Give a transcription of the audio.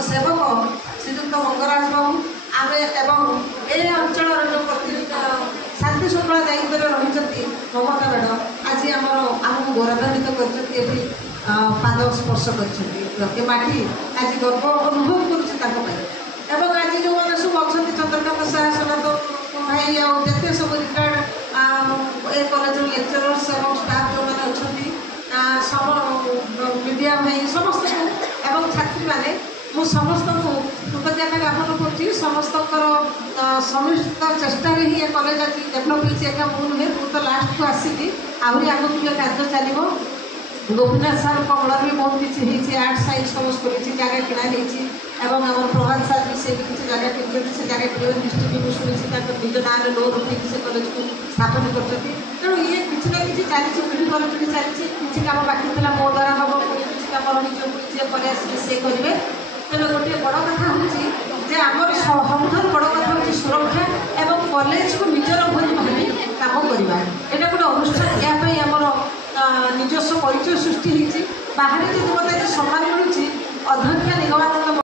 सेवक श्रीजुक्त मंगराज बाबू आम एवं ए अंचल जो शांति श्रृंखला दायित्व रही ममता मैडम आज आमको गौरवान्वित कर पाद स्पर्श कर माटी आज गर्व अनुभव कर आज जो मैंने सब अच्छा चंद्रकांत साहा सनातन भाई आते सब रिटायर्ड ए कॉलेज लेक्चरर्स और स्टाफ जो मैंने अच्छा मीडिया भाई समस्त छात्री मैंने मु समस्त कृतज्ञता ज्ञापन कर समस्त समिष्ट चेष्टा ही कॉलेज आज डेभलप होगा मुझे तो लास्ट को आसिकी आहरी आगे कार्य चलो गोपीनाथ सार बल भी बहुत किसी आर्ट साइंस समस्त जगह किणा एवं आम प्रभात सार भी से किसी जगह किनी से जगह किण डिस्ट्रिक्ट भी शुणी निज ना लोन उठेक से कॉलेज को स्थापन कर तेणु ये किसी ना कि चली पीढ़ी पर पीढ़ी चली किसी कम बाकी था मो द्वारा हम किसी कम रही जी पर सी करेंगे तेणु गोटे बड़ कथा हूँ आमर सबुठ बड़ कथा हूँ सुरक्षा एवं कॉलेज को निजर भली भावी कम करवा यहाँ गोटे अनुष्ठान यापाई आमर निजस्व परिचय सृष्टि बाहर जो मत सम्मान मिलूँ अध्यक्ष निगमानंद